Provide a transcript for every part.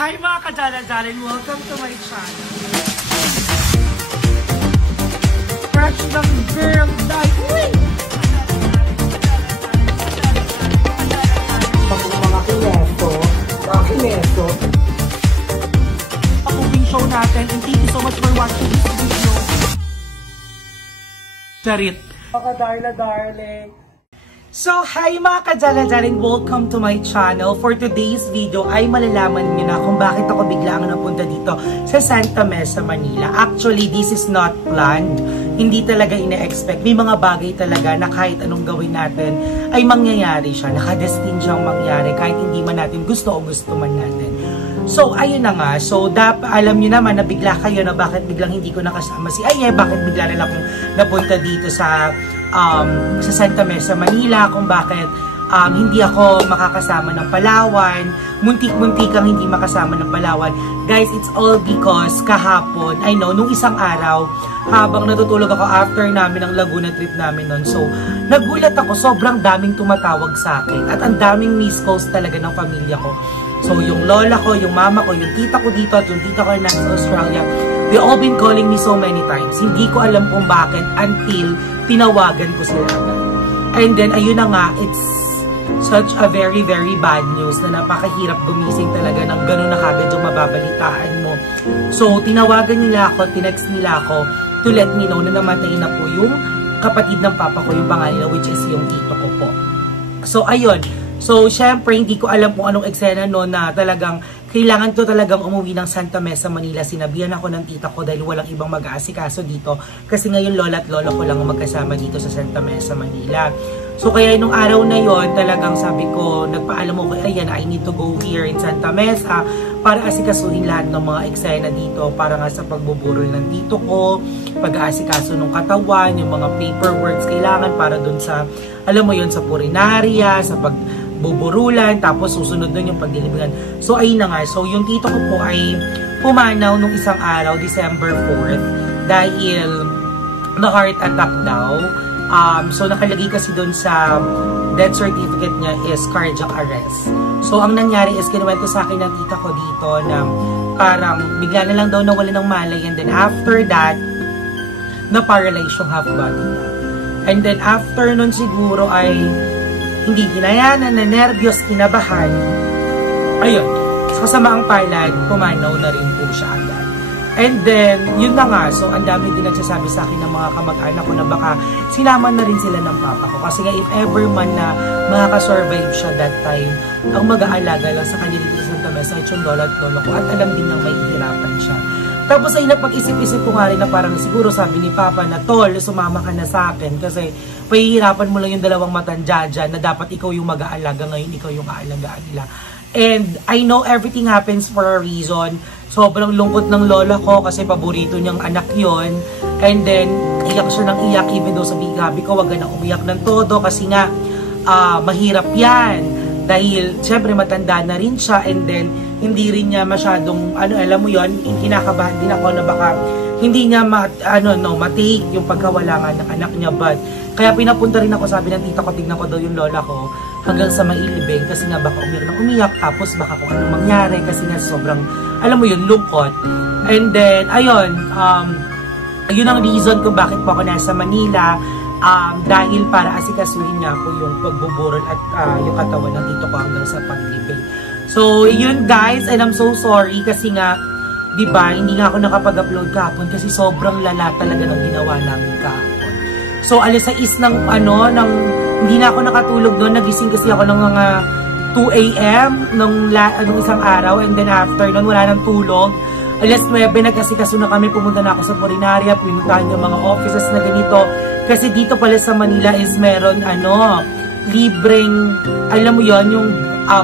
Hi mga kadala-dalan! Welcome to my channel. Fresh ng girl night! Mga kineso. Pag-uwing show natin, and thank you so much for watching this video. Charit. Mga darling. So, hi mga kadala-daling, welcome to my channel. For today's video ay malalaman niyo na kung bakit ako biglang napunta dito sa Santa Mesa, Manila. Actually, this is not planned. Hindi talaga ina-expect. May mga bagay talaga na kahit anong gawin natin ay mangyayari siya. Nakadestin siyang mangyari kahit hindi man natin gusto o gusto man natin. So, ayun na nga. So, alam niyo naman na bigla kayo na bakit biglang hindi ko nakasama si Aye, bakit bigla na akong napunta dito sa Santa Mesa, Manila, kung bakit hindi ako makakasama ng Palawan, muntik-muntikang hindi makasama ng Palawan. Guys, it's all because kahapon, I know, nung isang araw, habang natutulog ako after namin ang Laguna trip namin nun, so nagulat ako, sobrang daming tumatawag sa akin at ang daming missed calls talaga ng pamilya ko. So yung lola ko, yung mama ko, yung tita ko dito at yung tita ko na sa Australia, they all been calling me so many times. Hindi ko alam kung bakit until tinawagan ko sila agad. And then, ayun na nga, it's such a very, very bad news na napakahirap gumising talaga ng gano'n na kagad yung mababalitaan mo. So, tinawagan nila ako, tinext nila ako to let me know na namatay na po yung kapatid ng papa ko, yung pangalan, which is yung tito ko po. So, ayun. So, syempre, hindi ko alam kung anong eksena no na talagang kailangan ko talagang umuwi ng Santa Mesa, Manila. Sinabihan ako ng tita ko dahil walang ibang mag-aasikaso dito. Kasi ngayon lola at lolo ko lang ang magkasama dito sa Santa Mesa, Manila. So, kaya nung araw na yon talagang sabi ko, nagpaalam mo ko, ayan, I need to go here in Santa Mesa para asikasuhin lahat ng mga eksena dito. Para nga sa pagbuburol ng tito ko, pag-aasikaso ng katawan, yung mga paperworks kailangan para dun sa, alam mo yon sa purinarya, sa buburulan, tapos susunod nun yung pagdilibigan. So, ayun na nga. So, yung tito ko po ay pumanaw nung isang araw, December 4th, dahil na-heart attack daw. So, nakalagay kasi dun sa death certificate niya is cardiac arrest. So, ang nangyari is, kinuwento sa akin ng tita ko dito na parang bigla na lang daw nawala ng malay, and then after that, na-paralyze yung half body niya. And then after nun siguro ay hindi ginayanan, na nervyos, kinabahan. Ayun, sa kasamaang palad, pumanaw na rin po siya agad. And then, yun na nga, so ang dami din nagsasabi sa akin ng mga kamag-anak ko na baka sinama na rin sila ng papa ko. Kasi nga, if ever man na makakasurvive siya that time, ang mag-aalaga lang sa kanila dito sa Santa Mesa ay yung lola at lolo ko, at alam din nang may hihirapan siya. Tapos ay napag-isip-isip ko nga rin na parang siguro sabi ni Papa na, Tol, sumama ka na sa akin kasi pahihirapan mo lang yung dalawang matanda dyan na dapat ikaw yung mag-aalaga ngayon, ikaw yung aalagaan nila. And I know everything happens for a reason. Sobrang lungkot ng lola ko kasi paborito niyang anak yon. And then, iyak siya ng iyak even though sabi ko, wag ka na umiyak ng todo kasi nga, mahirap yan. Dahil, syempre, matanda na rin siya, and then, hindi rin niya masyadong, alam mo yon, kinakabahan din ako na baka hindi niya matake yung pagkawala nga ng anak niya. But, kaya pinapunta rin ako, sabi ng tita ko, tignan ko daw yung lola ko hanggang sa mailibing kasi nga baka umiyak, tapos baka kung anong mangyari kasi nga sobrang, alam mo yun, lungkot. And then, ayun, yun ang reason kung bakit po ako nasa Manila. Dahil para asikasuhin nga po yung pagbuburol at yung katawan ng tito ko hanggang sa paglibing. So, yun guys, and I'm so sorry kasi nga, diba, hindi nga ako nakapag-upload kahapon kasi sobrang lala talaga ng ginawa namin kahapon. So, alas 6 hindi na ako nakatulog doon, nagising kasi ako ng mga 2 AM nung isang araw, and then after nun, wala nang tulog. Alas 9, nag-asikaso na kami, pumunta na ako sa purinarya, pinuntahan yung mga offices na ganito. Kasi dito pala sa Manila is meron, libreng, alam mo yon yung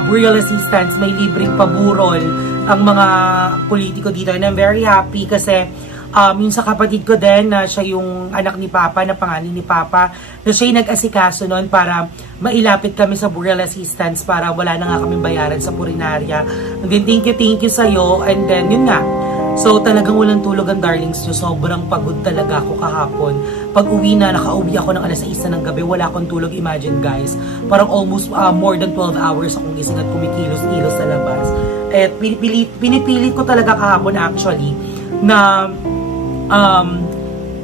burial assistance, may libreng paburol ang mga politiko dito. And I'm very happy kasi yung sa kapatid ko din, na siya yung anak ni Papa, na pangalan ni Papa, na siya yung nag-asikaso nun para mailapit kami sa burial assistance para wala na nga kami bayaran sa purinarya. And then thank you sa'yo. And then yun nga, so talagang walang tulog ang darlings nyo. Sobrang pagod talaga ako kahapon. Pag uwi na, nakauwi ako ng alas 6 ng gabi, wala akong tulog. Imagine guys, parang almost more than 12 hours akong gising at kumikilos-kilos sa labas. At pinipilit ko talaga kahapon actually na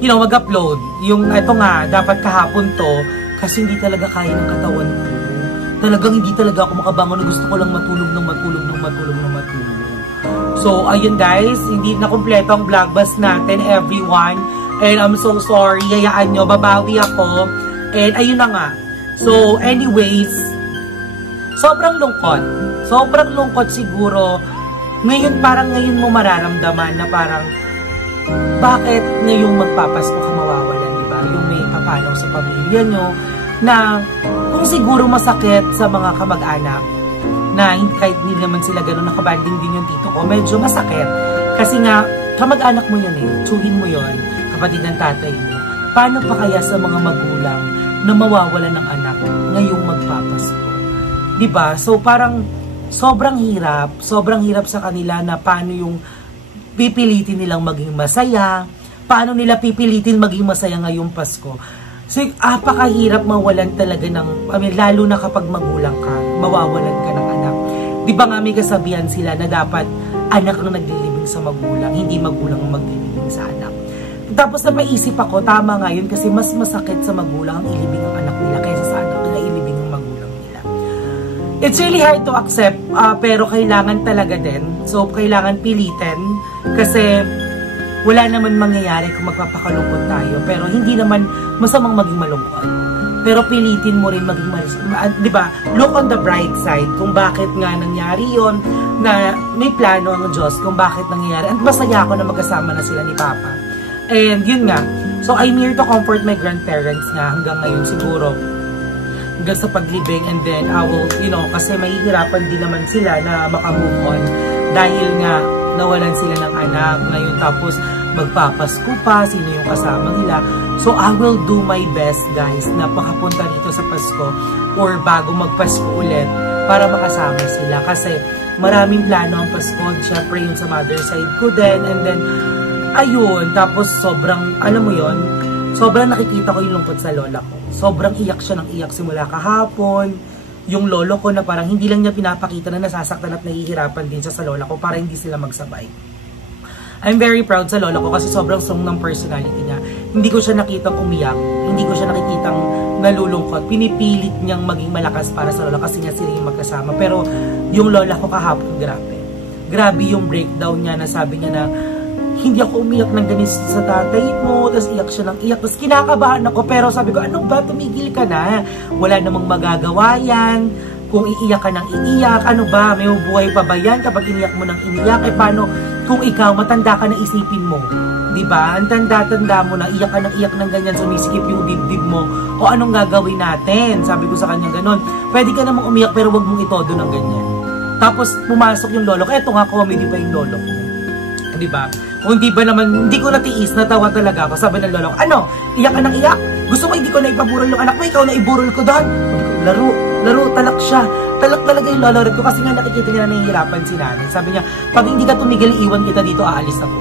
mag-upload. Yung ito nga, dapat kahapon to kasi hindi talaga kaya ng katawan ko. Talagang hindi talaga ako makabangon. Gusto ko lang matulog. So, ayun guys, hindi na kumpleto ang vlogbus natin, everyone. And I'm so sorry, hayaan nyo, babawi ako. And ayun na nga. So, anyways, sobrang lungkot. Sobrang lungkot siguro. Ngayon mo mararamdaman na parang, bakit ngayong magpapasko ka mawawalan, di ba? Yung may papanaw sa pamilya nyo, na kung siguro masakit sa mga kamag-anak, na kahit hindi naman sila gano'n, nakabanding din yung tito ko, medyo masakit. Kasi nga, kamag-anak mo yun tsuhin mo yun, kapatid ng tatay mo. Paano pa kaya sa mga magulang na mawawala ng anak ngayong magpapasko? Diba? So parang sobrang hirap sa kanila na paano yung pipilitin nilang maging masaya, paano nila pipilitin maging masaya ngayong Pasko. So apakahirap mawalan talaga ng, lalo na kapag magulang ka, mawawalan ka ng anak. Diba nga may kasabihan sila na dapat anak ang naglilibing sa magulang, hindi magulang ang maglilibing sa anak. Tapos napaisip ako, tama nga yun kasi mas masakit sa magulang ang ilibing ang anak nila kaysa sa anak nila ilibing ang magulang nila. It's really hard to accept, pero kailangan talaga din. So, kailangan pilitin kasi wala naman mangyayari kung magpapakalungkot tayo. Pero hindi naman masamang maging malungkot. Pero pilitin mo rin maging diba? Look on the bright side kung bakit nga nangyari yon, na may plano ang Diyos kung bakit nangyayari. At masaya ako na magkasama na sila ni Papa. And yun nga, so I'm here to comfort my grandparents nga hanggang ngayon siguro, hanggang sa paglibing, and then I will, kasi mahihirapan din naman sila na makamove on dahil nga nawalan sila ng anak ngayon, tapos magpapasko pa, sino yung kasama nila. So I will do my best guys na pakapunta dito sa Pasko or bago magpasko ulit para makasama sila kasi maraming plano ang Pasko, syempre yun sa mother side ko din, and then ayun, tapos sobrang, alam mo yon, sobrang nakikita ko yung lungkot sa lola ko. Sobrang iyak siya ng iyak simula kahapon. Yung lolo ko na parang hindi lang niya pinapakita na nasasaktan at nahihirapan din siya sa lola ko para hindi sila magsabay. I'm very proud sa lola ko kasi sobrang strong ng personality niya. Hindi ko siya nakitang umiyak. Hindi ko siya nakikitang nalulungkot. Pinipilit niyang maging malakas para sa lola kasi nga sila yung magkasama. Pero yung lola ko kahapon, grabe. Grabe yung breakdown niya na sabi niya na, hindi ako umiyak ng ganito sa tatay mo, tapos iyak siya ng iyak, tapos kinakabahan ako, pero sabi ko, ano ba, tumigil ka na, wala namang magagawa yan, kung iiyak ka ng iiyak, ano ba, may buhay pa ba yan kapag iniyak mo ng iniyak, paano kung ikaw, matanda ka na isipin mo, diba, ang tanda-tanda mo na, iyak ka ng iyak ng ganyan, sumisikip yung dibdib mo, o anong gagawin natin, sabi ko sa kanya ganon, pwede ka namang umiyak, pero wag mong itodo ng ganyan, tapos pumasok yung lolo ko, eto nga, comedy pa yung lolo ko, diba? Kung di ba naman, hindi ko natiis, natawa talaga ako. Sabi ng lolo ko, ano? Iyak ka ng iyak? Gusto mo hindi ko na ipaburol yung anak mo, ikaw na iburol ko doon. Laro, talak siya. Talak talaga yung lolo ko kasi nga nakikita niya na nahihirapan si nanay. Sabi niya, pag hindi ka tumigil, iwan kita dito, aalis ako.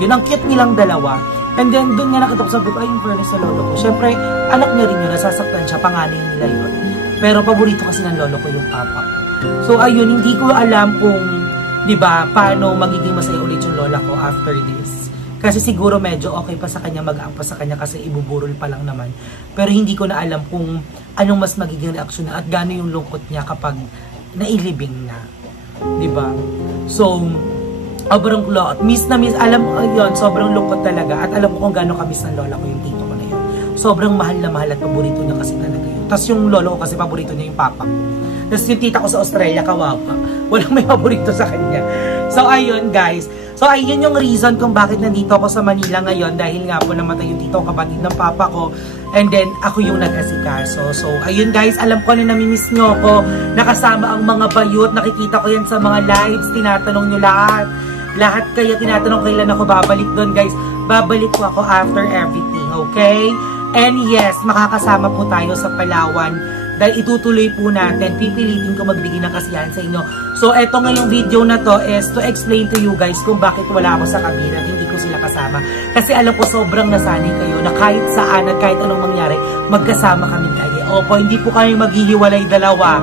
Yun ang cute nilang dalawa. And then, doon nga nakita ko, sabi ko, ay, yung fairness sa lolo ko. Siyempre, anak niya rin yun, nasasaktan siya, panganay nila yun. Pero paborito kasi ng lolo ko yung papa ko. So, ayun, hindi ko alam kung diba, paano magiging masaya ulit yung lola ko after this. Kasi siguro medyo okay pa sa kanya, mag-aang pa sa kanya kasi ibuburol pa lang naman. Pero hindi ko na alam kung anong mas magiging reaksyon na at gano'n yung lungkot niya kapag nailibing na. Diba? So, sobrang lungkot. Miss na miss. Alam mo yun, sobrang lungkot talaga. At alam ko kung gano'n kamiss ng lola ko yung tito ko na yun. Sobrang mahal na mahal at paborito niya kasi talaga yun. Tapos yung lolo ko kasi paborito niya yung papa ko. Tapos yung tita ko sa Australia, kawawa. Walang may paborito sa kanya. So, ayun guys. So, ayun yung reason kung bakit nandito ako sa Manila ngayon. Dahil nga po namatay yung tito, kapatid ng papa ko. And then, ako yung nag-asikaso. So, ayun guys. Alam ko na namimiss nyo ako. Nakasama ang mga bayot. Nakikita ko yan sa mga lives. Tinatanong nyo lahat. Lahat kayo tinatanong kailan ako babalik doon guys. Babalik ko ako after everything. Okay? And yes, makakasama po tayo sa Palawan. Dahil itutuloy po natin, pipilitin ko magbigay ng kasiyahan sa inyo. So, eto ngayong video na to is to explain to you guys kung bakit wala ako sa kabila at hindi ko sila kasama. Kasi alam ko sobrang nasanay kayo na kahit saan at kahit anong mangyari, magkasama kami lagi. Opo, hindi po kami maghihiwalay dalawa.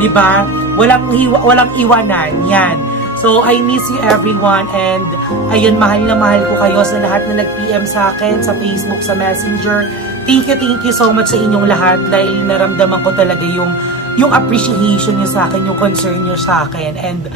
Diba? Walang iwanan. Yan. So, I miss you everyone and ayun, mahal na mahal ko kayo sa lahat na nag-PM sa akin, sa Facebook, sa Messenger. Thank you so much sa inyong lahat dahil naramdaman ko talaga yung appreciation niyo sa akin, yung concern niyo sa akin. And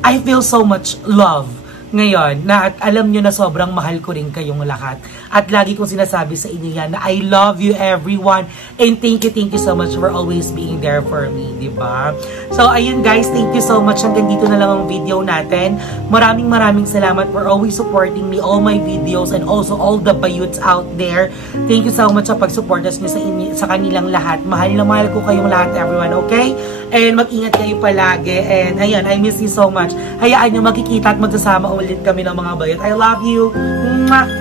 I feel so much love ngayon na at alam nyo na sobrang mahal ko rin kayong lahat. At lagi kong sinasabi sa inyo yan na I love you everyone and thank you so much for always being there for me, diba? So ayun guys, thank you so much. Hanggang dito na lang ang video natin. Maraming salamat for always supporting me, all my videos and also all the bayuts out there. Thank you so much sa pag-supportas nyo sa kanilang lahat. Mahal na mahal ko kayong lahat everyone, okay? And mag-ingat kayo palagi. And ayan, I miss you so much. Hayaan nyo, makikita at magsasama ulit kami ng mga bayot. I love you. Mwah!